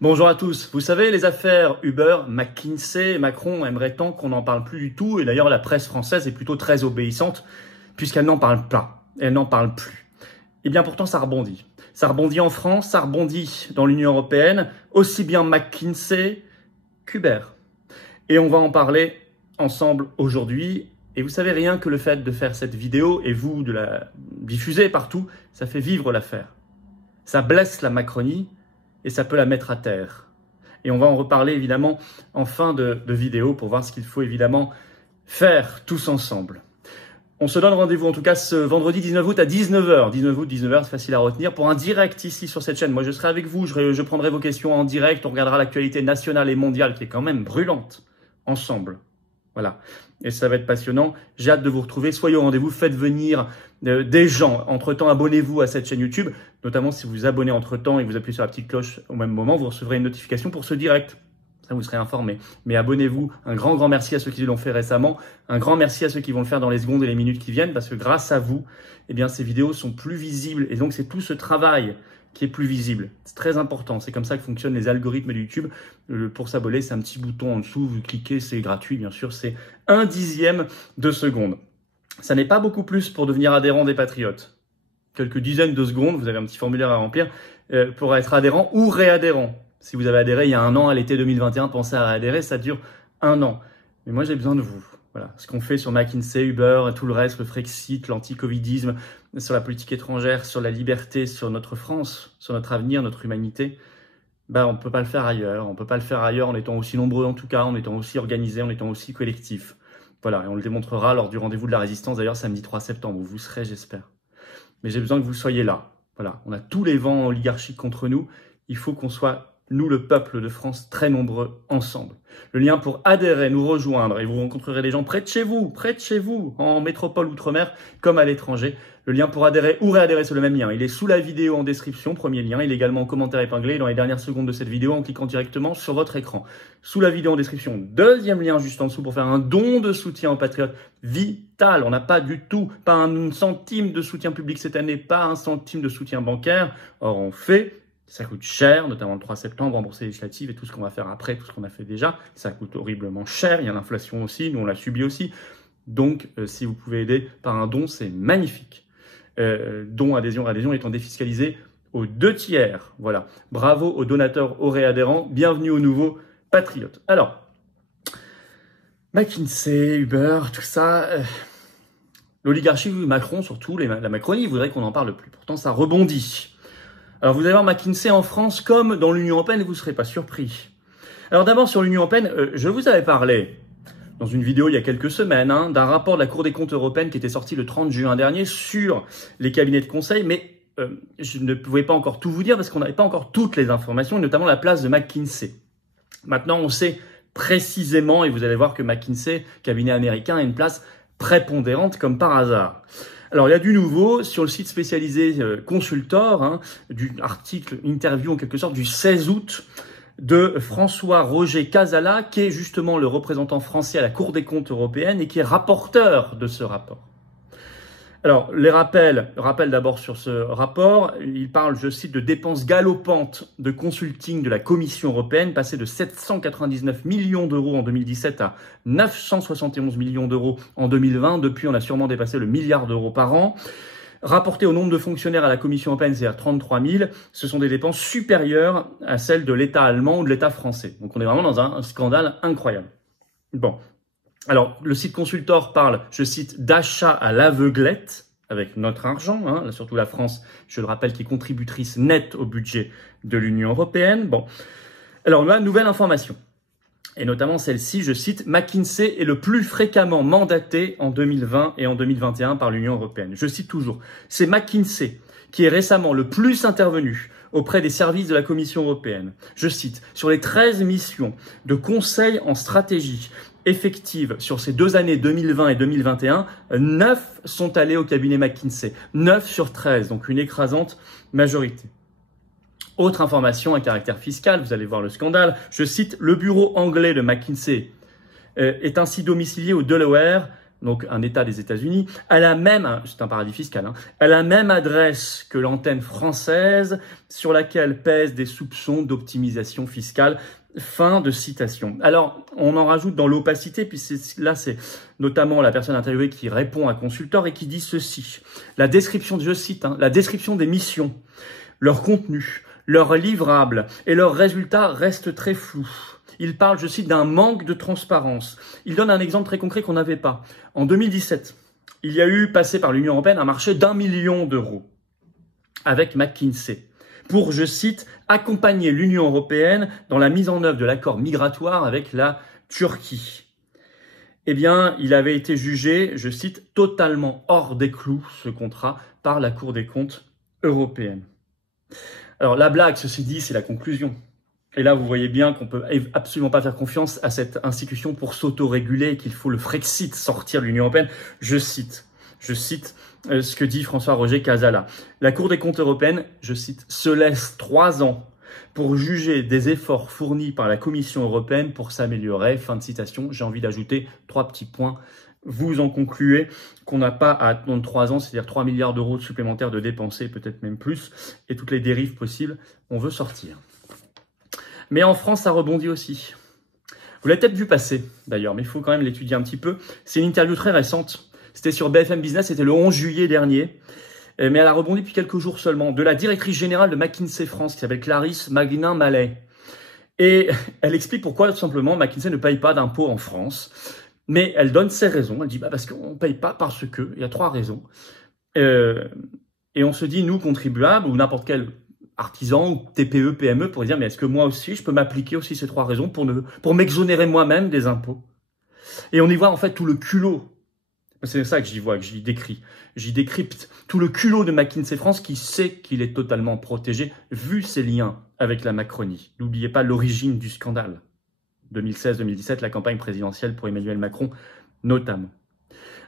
Bonjour à tous. Vous savez, les affaires Uber, McKinsey, Macron aimeraient tant qu'on n'en parle plus du tout. Et d'ailleurs, la presse française est plutôt très obéissante puisqu'elle n'en parle pas. Elle n'en parle plus. Et bien pourtant, ça rebondit. Ça rebondit en France, ça rebondit dans l'Union européenne, aussi bien McKinsey qu'Uber. Et on va en parler ensemble aujourd'hui. Et vous savez, rien que le fait de faire cette vidéo et vous de la diffuser partout, ça fait vivre l'affaire. Ça blesse la Macronie et ça peut la mettre à terre. Et on va en reparler évidemment en fin de vidéo pour voir ce qu'il faut évidemment faire tous ensemble. On se donne rendez-vous en tout cas ce vendredi 19 août à 19h. 19 août, 19h, c'est facile à retenir, pour un direct ici sur cette chaîne. Moi, je serai avec vous, je prendrai vos questions en direct, on regardera l'actualité nationale et mondiale qui est quand même brûlante, ensemble. Voilà. Et ça va être passionnant. J'ai hâte de vous retrouver. Soyez au rendez-vous. Faites venir des gens. Entre-temps, abonnez-vous à cette chaîne YouTube. Notamment si vous vous abonnez entre-temps et que vous appuyez sur la petite cloche au même moment, vous recevrez une notification pour ce direct. Ça, vous serez informé. Mais abonnez-vous. Un grand merci à ceux qui l'ont fait récemment. Un grand merci à ceux qui vont le faire dans les secondes et les minutes qui viennent. Parce que grâce à vous, eh bien, ces vidéos sont plus visibles. Et donc, c'est tout ce travail qui est plus visible. C'est très important. C'est comme ça que fonctionnent les algorithmes de YouTube. Pour s'abonner, c'est un petit bouton en dessous. Vous cliquez, c'est gratuit, bien sûr. C'est 1/10 de seconde. Ça n'est pas beaucoup plus pour devenir adhérent des Patriotes. Quelques dizaines de secondes, vous avez un petit formulaire à remplir pour être adhérent ou réadhérent. Si vous avez adhéré il y a un an, à l'été 2021, pensez à réadhérer, ça dure un an. Mais moi, j'ai besoin de vous. Voilà, ce qu'on fait sur McKinsey, Uber et tout le reste, le Frexit, l'anti-Covidisme, sur la politique étrangère, sur la liberté, sur notre France, sur notre avenir, notre humanité, on ne peut pas le faire ailleurs. On ne peut pas le faire ailleurs en étant aussi nombreux en tout cas, en étant aussi organisés, en étant aussi collectifs. Voilà, et on le démontrera lors du rendez-vous de la Résistance, d'ailleurs samedi 3 septembre, où vous serez, j'espère. Mais j'ai besoin que vous soyez là. Voilà, on a tous les vents oligarchiques contre nous. Il faut qu'on soit, nous, le peuple de France, très nombreux ensemble. Le lien pour adhérer, nous rejoindre, et vous rencontrerez des gens près de chez vous, en métropole outre-mer comme à l'étranger. Le lien pour adhérer ou réadhérer, c'est le même lien. Il est sous la vidéo en description, premier lien. Il est également en commentaire épinglé dans les dernières secondes de cette vidéo en cliquant directement sur votre écran. Sous la vidéo en description, deuxième lien juste en dessous pour faire un don de soutien aux patriotes. Vital, on n'a pas du tout, pas un centime de soutien public cette année, pas un centime de soutien bancaire. Or, on fait. Ça coûte cher, notamment le 3 septembre, remboursé législative et tout ce qu'on va faire après, tout ce qu'on a fait déjà. Ça coûte horriblement cher, il y a l'inflation aussi, nous on l'a subi aussi. Donc, si vous pouvez aider par un don, c'est magnifique. Don, adhésion étant défiscalisé aux 2/3. Voilà. Bravo aux donateurs, aux réadhérents. Bienvenue aux nouveaux patriotes. Alors, McKinsey, Uber, tout ça... l'oligarchie, Macron surtout, la Macronie voudrait qu'on n'en parle plus. Pourtant, ça rebondit. Alors, vous allez voir McKinsey en France comme dans l'Union européenne, vous ne serez pas surpris. Alors d'abord, sur l'Union européenne, je vous avais parlé, dans une vidéo il y a quelques semaines, d'un rapport de la Cour des comptes européenne qui était sorti le 30 juin dernier sur les cabinets de conseil, mais je ne pouvais pas encore tout vous dire parce qu'on n'avait pas encore toutes les informations, et notamment la place de McKinsey. Maintenant, on sait précisément, et vous allez voir que McKinsey, cabinet américain, a une place prépondérante comme par hasard. Alors, il y a du nouveau sur le site spécialisé Consultor, du article, interview en quelque sorte du 16 août de François-Roger Casala, qui est justement le représentant français à la Cour des comptes européenne et qui est rapporteur de ce rapport. Alors, les rappel d'abord sur ce rapport, il parle, je cite, de dépenses galopantes de consulting de la Commission européenne, passées de 799 millions d'euros en 2017 à 971 millions d'euros en 2020. Depuis, on a sûrement dépassé le milliard d'euros par an. Rapporté au nombre de fonctionnaires à la Commission européenne, c'est-à-dire 33 000, ce sont des dépenses supérieures à celles de l'État allemand ou de l'État français. Donc, on est vraiment dans un scandale incroyable. Bon. Alors, le site Consultor parle, je cite, d'achat à l'aveuglette avec notre argent, là, surtout la France, je le rappelle, qui est contributrice nette au budget de l'Union européenne. Bon, alors là, nouvelle information, et notamment celle-ci, je cite, McKinsey est le plus fréquemment mandaté en 2020 et en 2021 par l'Union européenne. Je cite toujours, c'est McKinsey qui est récemment le plus intervenu auprès des services de la Commission européenne. Je cite, sur les 13 missions de conseil en stratégie effectives sur ces 2 années 2020 et 2021, 9 sont allés au cabinet McKinsey. 9 sur 13, donc une écrasante majorité. Autre information à caractère fiscal, vous allez voir le scandale. Je cite, le bureau anglais de McKinsey est ainsi domicilié au Delaware donc un État des États-Unis, à la même, c'est un paradis fiscal, hein, à la même adresse que l'antenne française sur laquelle pèsent des soupçons d'optimisation fiscale. Fin de citation. Alors, on en rajoute dans l'opacité, puis là, c'est notamment la personne interviewée qui répond à Consultor et qui dit ceci. La description, je cite, hein, la description des missions, leur contenu, leurs livrables et leurs résultats restent très flous. Il parle, je cite, d'un manque de transparence. Il donne un exemple très concret qu'on n'avait pas. En 2017, il y a eu, passé par l'Union européenne, un marché d'1 million d'euros avec McKinsey pour, je cite, accompagner l'Union européenne dans la mise en œuvre de l'accord migratoire avec la Turquie. Eh bien, il avait été jugé, je cite, totalement hors des clous, ce contrat, par la Cour des comptes européenne. Alors, la blague, ceci dit, c'est la conclusion. Et là, vous voyez bien qu'on peut absolument pas faire confiance à cette institution pour s'autoréguler et qu'il faut le Frexit, sortir de l'Union européenne. Je cite ce que dit François-Roger Casala. La Cour des comptes européenne, je cite, se laisse 3 ans pour juger des efforts fournis par la Commission européenne pour s'améliorer. Fin de citation. J'ai envie d'ajouter 3 petits points. Vous en concluez qu'on n'a pas à attendre 3 ans, c'est-à-dire 3 milliards d'euros supplémentaires de dépensés, peut-être même plus, et toutes les dérives possibles, on veut sortir. Mais en France, ça rebondit aussi. Vous l'avez peut-être vu passer, d'ailleurs, mais il faut quand même l'étudier un petit peu. C'est une interview très récente. C'était sur BFM Business, c'était le 11 juillet dernier. Mais elle a rebondi depuis quelques jours seulement. De la directrice générale de McKinsey France, qui s'appelle Clarisse Maguinin-Mallet. Et elle explique pourquoi, tout simplement, McKinsey ne paye pas d'impôts en France. Mais elle donne ses raisons. Elle dit, parce qu'on ne paye pas parce que. Il y a 3 raisons. Et on se dit, nous, contribuables, ou n'importe quel artisan ou TPE, PME, pour dire, mais est-ce que moi aussi, je peux m'appliquer aussi ces 3 raisons pour m'exonérer moi-même des impôts? Et on y voit en fait tout le culot. C'est ça que j'y vois, que j'y décris. J'y décrypte tout le culot de McKinsey France qui sait qu'il est totalement protégé, vu ses liens avec la Macronie. N'oubliez pas l'origine du scandale. 2016-2017, la campagne présidentielle pour Emmanuel Macron, notamment.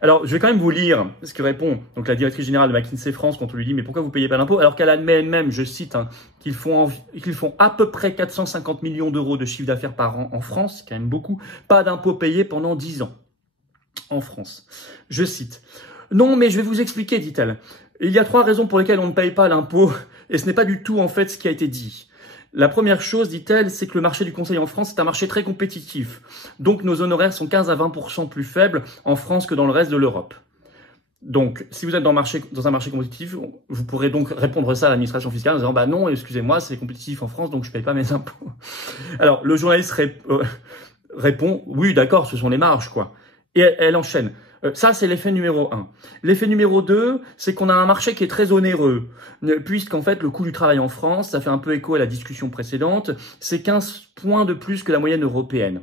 Alors, je vais quand même vous lire ce que répond donc la directrice générale de McKinsey France quand on lui dit « Mais pourquoi vous ne payez pas d'impôts ?» alors qu'elle admet elle-même, je cite, hein, qu'ils font à peu près 450 millions d'euros de chiffre d'affaires par an en France, c'est quand même beaucoup, pas d'impôts payés pendant 10 ans en France. Je cite « Non, mais je vais vous expliquer, dit-elle. Il y a 3 raisons pour lesquelles on ne paye pas l'impôt et ce n'est pas du tout en fait ce qui a été dit. La première chose, dit-elle, c'est que le marché du conseil en France est un marché très compétitif. Donc nos honoraires sont 15 à 20% plus faibles en France que dans le reste de l'Europe. Donc, si vous êtes dans un marché compétitif, vous pourrez donc répondre ça à l'administration fiscale en disant « Bah non, excusez-moi, c'est compétitif en France, donc je ne paye pas mes impôts. » Alors, le journaliste répond « Oui, d'accord, ce sont les marges, quoi. » Et elle enchaîne. Ça, c'est l'effet numéro 1. L'effet numéro 2, c'est qu'on a un marché qui est très onéreux, puisqu'en fait, le coût du travail en France, ça fait un peu écho à la discussion précédente, c'est 15 points de plus que la moyenne européenne.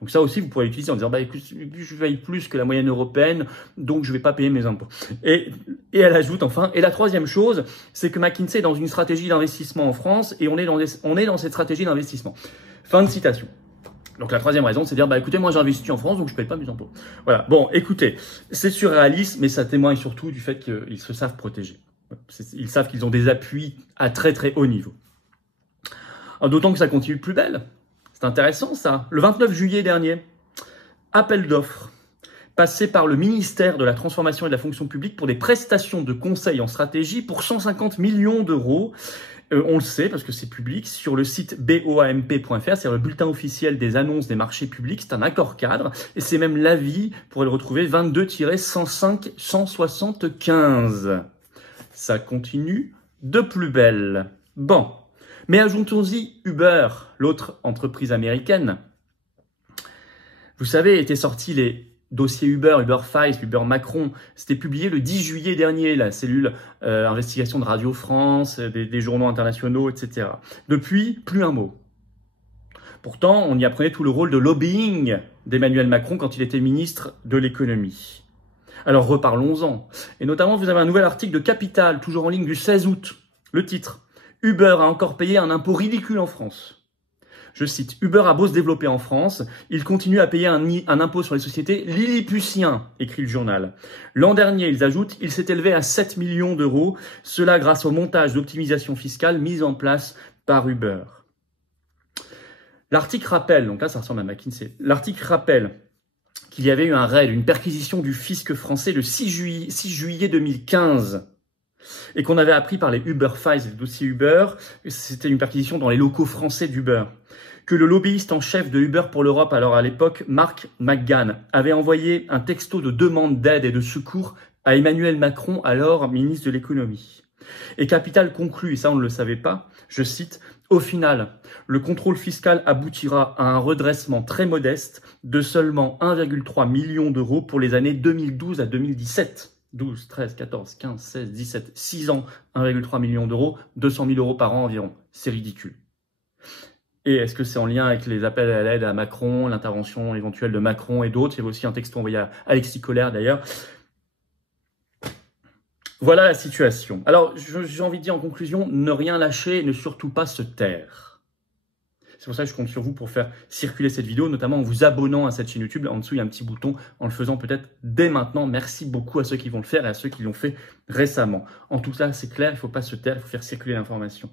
Donc ça aussi, vous pourrez l'utiliser en disant, écoute, je paye plus que la moyenne européenne, donc je vais pas payer mes impôts. Et elle ajoute enfin, et la troisième chose, c'est que McKinsey est dans une stratégie d'investissement en France, et on est dans cette stratégie d'investissement. Fin de citation. Donc la troisième raison, c'est de dire, écoutez, moi j'investis en France, donc je ne paye pas mes impôts. Voilà. Bon, écoutez, c'est surréaliste, mais ça témoigne surtout du fait qu'ils se savent protéger. Ils savent qu'ils ont des appuis à très très haut niveau. D'autant que ça continue de plus belle. C'est intéressant ça. Le 29 juillet dernier, appel d'offres passé par le ministère de la Transformation et de la Fonction publique pour des prestations de conseil en stratégie pour 150 millions d'euros. On le sait parce que c'est public sur le site boamp.fr, c'est le bulletin officiel des annonces des marchés publics, c'est un accord cadre et c'est même l'avis, vous pourrez le retrouver, 22-105-175. Ça continue de plus belle. Bon, mais ajoutons-y Uber, l'autre entreprise américaine. Vous savez, étaient sortis les dossier Uber, Uber Files, Uber Macron, c'était publié le 10 juillet dernier, la cellule investigation de Radio France, des journaux internationaux, etc. Depuis, plus un mot. Pourtant, on y apprenait tout le rôle de lobbying d'Emmanuel Macron quand il était ministre de l'économie. Alors reparlons-en. Et notamment, vous avez un nouvel article de Capital, toujours en ligne du 16 août. Le titre, Uber a encore payé un impôt ridicule en France. Je cite, Uber a beau se développer en France, il continue à payer un impôt sur les sociétés lilliputien, écrit le journal. L'an dernier, ils ajoutent, il s'est élevé à 7 millions d'euros, cela grâce au montage d'optimisation fiscale mis en place par Uber. L'article rappelle, donc là ça ressemble à McKinsey, l'article rappelle qu'il y avait eu un raid, une perquisition du fisc français le 6 juillet 2015 et qu'on avait appris par les Uber Files, les dossiers Uber, c'était une perquisition dans les locaux français d'Uber, que le lobbyiste en chef de Uber pour l'Europe, alors à l'époque, Mark McGann, avait envoyé un texto de demande d'aide et de secours à Emmanuel Macron, alors ministre de l'économie. Et Capital conclut, et ça on ne le savait pas, je cite, « Au final, le contrôle fiscal aboutira à un redressement très modeste de seulement 1,3 million d'euros pour les années 2012 à 2017. » 12, 13, 14, 15, 16, 17, 6 ans, 1,3 million d'euros, 200 000 euros par an environ. C'est ridicule. Et est-ce que c'est en lien avec les appels à l'aide à Macron, l'intervention éventuelle de Macron et d'autres? Il y avait aussi un texte envoyé à Alexis Collère d'ailleurs. Voilà la situation. Alors, j'ai envie de dire en conclusion, ne rien lâcher et ne surtout pas se taire. C'est pour ça que je compte sur vous pour faire circuler cette vidéo, notamment en vous abonnant à cette chaîne YouTube. En dessous, il y a un petit bouton en le faisant peut-être dès maintenant. Merci beaucoup à ceux qui vont le faire et à ceux qui l'ont fait récemment. En tout cas, c'est clair, il ne faut pas se taire, il faut faire circuler l'information.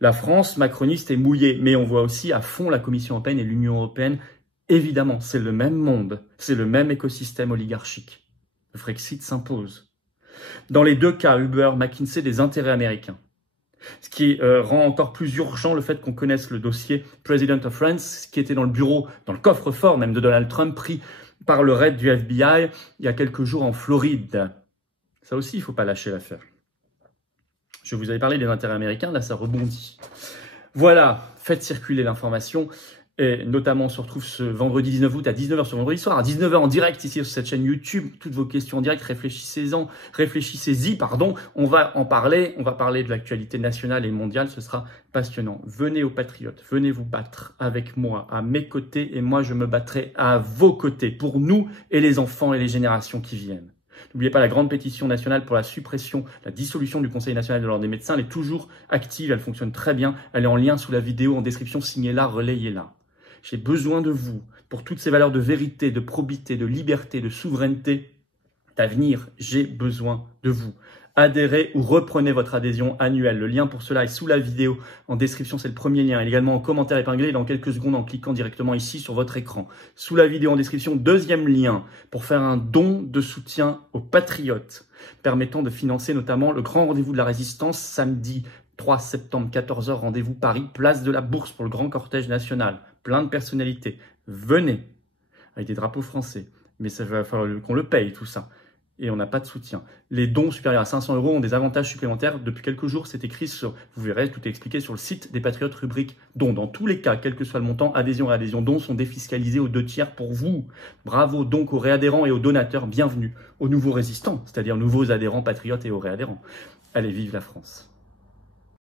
La France macroniste est mouillée, mais on voit aussi à fond la Commission européenne et l'Union européenne. Évidemment, c'est le même monde, c'est le même écosystème oligarchique. Le Frexit s'impose. Dans les deux cas, Uber, McKinsey, des intérêts américains. Ce qui rend encore plus urgent le fait qu'on connaisse le dossier President of France, qui était dans le bureau, dans le coffre-fort même de Donald Trump, pris par le raid du FBI il y a quelques jours en Floride. Ça aussi, il ne faut pas lâcher l'affaire. Je vous avais parlé des intérêts américains, là ça rebondit. Voilà, faites circuler l'information. Et notamment, on se retrouve ce vendredi 19 août à 19h ce vendredi soir, à 19h en direct ici sur cette chaîne YouTube. Toutes vos questions en direct, réfléchissez-y, pardon. On va en parler, on va parler de l'actualité nationale et mondiale, ce sera passionnant. Venez aux Patriotes, venez vous battre avec moi, à mes côtés, et moi je me battrai à vos côtés, pour nous et les enfants et les générations qui viennent. N'oubliez pas la grande pétition nationale pour la suppression, la dissolution du Conseil national de l'ordre des médecins. Elle est toujours active, elle fonctionne très bien. Elle est en lien sous la vidéo, en description, signez-la, relayez-la. J'ai besoin de vous pour toutes ces valeurs de vérité, de probité, de liberté, de souveraineté, d'avenir. J'ai besoin de vous. Adhérez ou reprenez votre adhésion annuelle. Le lien pour cela est sous la vidéo. En description, c'est le premier lien. Il est également en commentaire épinglé dans quelques secondes en cliquant directement ici sur votre écran. Sous la vidéo en description, deuxième lien pour faire un don de soutien aux Patriotes, permettant de financer notamment le grand rendez-vous de la résistance samedi 3 septembre, 14h, rendez-vous Paris, place de la Bourse pour le grand cortège national. Plein de personnalités. Venez avec des drapeaux français. Mais ça va falloir qu'on le paye tout ça. Et on n'a pas de soutien. Les dons supérieurs à 500 € ont des avantages supplémentaires. Depuis quelques jours, c'est écrit sur, vous verrez, tout est expliqué sur le site des Patriotes, rubrique dons. Dans tous les cas, quel que soit le montant, adhésion et adhésion dons sont défiscalisés aux 2/3 pour vous. Bravo donc aux réadhérents et aux donateurs. Bienvenue aux nouveaux résistants, c'est-à-dire nouveaux adhérents patriotes et aux réadhérents. Allez, vive la France.